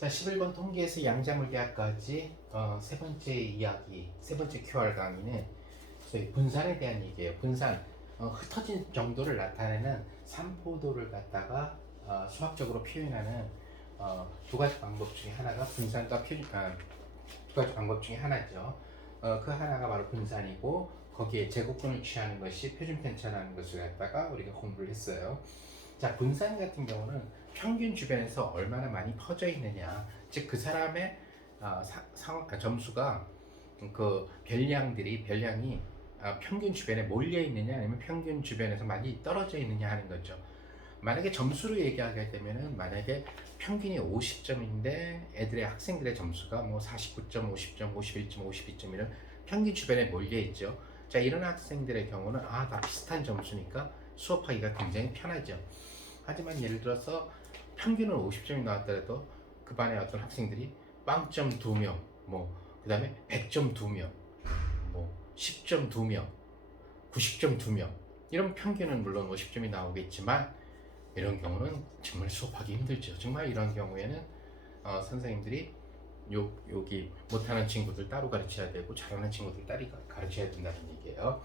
자, 11번 통계에서 양자물리학까지 세 번째 이야기, 세 번째 QR 강의는 소위 분산에 대한 얘기예요. 분산, 흩어진 정도를 나타내는 산포도를 갖다가 수학적으로 표현하는 두 가지 방법 중에 하나가 분산과 두 가지 방법 중에 하나죠. 그 하나가 바로 분산이고 거기에 제곱근을 취하는 것이 표준 편차라는 것을 갖다가 우리가 공부를 했어요. 자, 분산 같은 경우는 평균 주변에서 얼마나 많이 퍼져 있느냐, 즉 그 사람의 점수가 그 별량이 평균 주변에 몰려 있느냐 아니면 평균 주변에서 많이 떨어져 있느냐 하는 거죠. 만약에 점수로 얘기하게 되면은 만약에 평균이 50점인데 애들의 학생들의 점수가 뭐 49점, 50점, 51점, 52점 이런 평균 주변에 몰려 있죠. 자, 이런 학생들의 경우는 다 비슷한 점수니까 수업하기가 굉장히 편하죠. 하지만 예를 들어서 평균은 50점이 나왔더라도 그 반에 어떤 학생들이 빵점 2명, 그 다음에 100점 2명, 10점 2명, 90점 2명, 이런 평균은 물론 50점이 나오겠지만 이런 경우는 정말 수업하기 힘들죠. 정말 이런 경우에는 선생님들이 여기 못하는 친구들 따로 가르쳐야 되고 잘하는 친구들 따로 가르쳐야 된다는 얘기예요.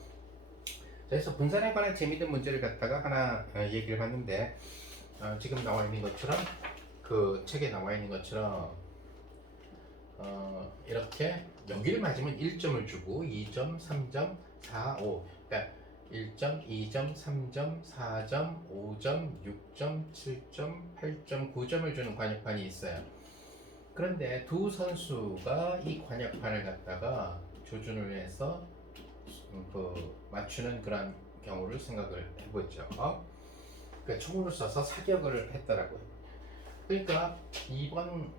그래서 분산에 관한 재미있는 문제를 갖다가 하나 얘기를 봤는데 지금 나와 있는 것처럼 그 책에 나와 있는 것처럼 이렇게 여기를 맞으면 1점을 주고 2점, 3점, 4, 5 그러니까 1점, 2점, 3점, 4점, 5점, 6점, 7점, 8점, 9점을 주는 관역판이 있어요. 그런데 두 선수가 이 관역판을 갖다가 조준을 해서 맞추는 그런 경우를 생각을 해보죠. 그러니까 총을 쏴서 사격을 했더라고요. 그러니까 이번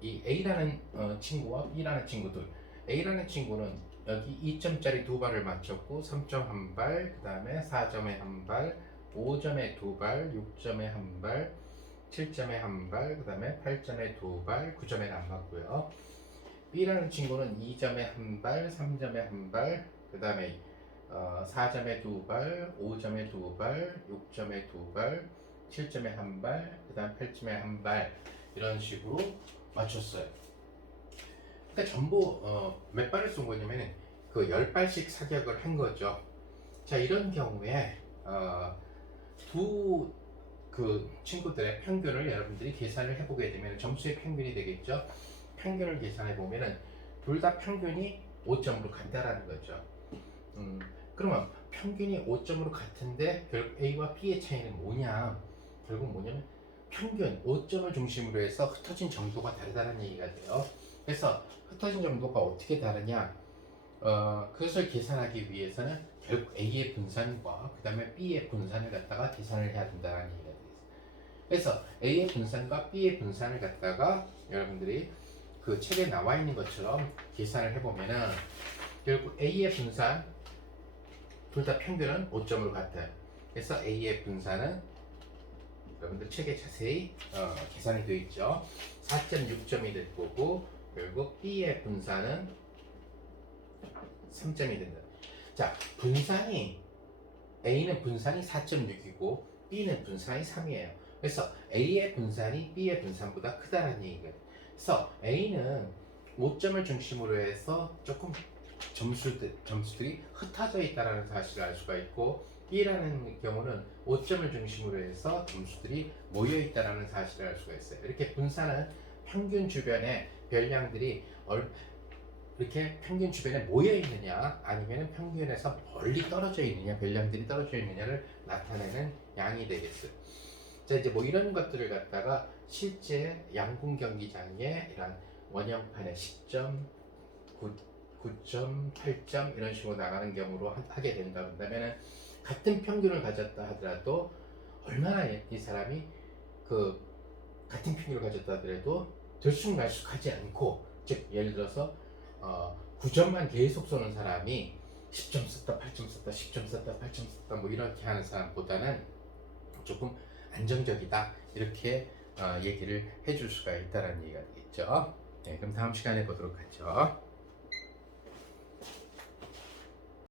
이 A라는 친구와 B라는 친구들, A라는 친구는 여기 2점짜리 두 발을 맞췄고 3점 한 발, 그 다음에 4점에 한 발, 5점에 두 발, 6점에 한 발, 7점에 한 발, 그 다음에 8점에 두 발, 9점에 안 맞고요. B라는 친구는 2점에 한 발, 3점에 한 발, 그 다음에 4점에 두 발, 5점에 두 발, 6점에 두 발, 7점에 한 발, 그 다음 8점에 한 발, 이런 식으로 맞췄어요. 그러니까 전부 몇 발을 쏜 거냐면 그 10발씩 사격을 한 거죠. 자, 이런 경우에 두 그 친구들의 평균을 여러분들이 계산을 해보게 되면 점수의 평균이 되겠죠. 평균을 계산해 보면은 둘 다 평균이 5점으로 간다라는 거죠. 그러면 평균이 5점으로 같은데 결국 A와 B의 차이는 뭐냐? 결국 뭐냐면 평균 5점을 중심으로 해서 흩어진 정도가 다르다는 얘기가 돼요. 그래서 흩어진 정도가 어떻게 다르냐? 그것을 계산하기 위해서는 결국 A의 분산과 그 다음에 B의 분산을 갖다가 계산을 해야 된다는 얘기가 되겠어요. 그래서 A의 분산과 B의 분산을 갖다가 여러분들이 그 책에 나와 있는 것처럼 계산을 해보면은 결국 A의 분산 둘 다 평균은 5점으로 같아요. 그래서 A의 분산은 여러분들 책에 자세히 계산이 되어 있죠. 4.6점이 될 거고 결국 B의 분산은 3점이 된다. 자, A는 분산이 4.6이고 B는 분산이 3이에요. 그래서 A의 분산이 B의 분산보다 크다는 얘기가 돼요. 그래서 A는 5점을 중심으로 해서 조금 점수들이 흩어져 있다는 사실을 알 수가 있고 B라는 경우는 5점을 중심으로 해서 점수들이 모여 있다는 사실을 알 수가 있어요. 이렇게 분산은 평균 주변에 별량들이 이렇게 평균 주변에 모여 있느냐 아니면 평균에서 멀리 떨어져 있느냐, 별량들이 떨어져 있느냐를 나타내는 양이 되겠어요. 자, 이제 이런 것들을 갖다가 실제 양궁 경기장에 이런 원형판에 10점, 9점, 8점 이런 식으로 나가는 경우로 하게 된다 그러면은 같은 평균을 가졌다 하더라도 얼마나 이 사람이 그 같은 평균을 가졌다 하더라도 들쑥날쑥하지 않고, 즉 예를 들어서 9점만 계속 쏘는 사람이 10점 썼다 8점 썼다 10점 썼다 8점 썼다 이렇게 하는 사람보다는 조금 안정적이다, 이렇게 얘기를 해줄 수가 있다는 얘기가 되겠죠. 네, 그럼 다음 시간에 보도록 하죠.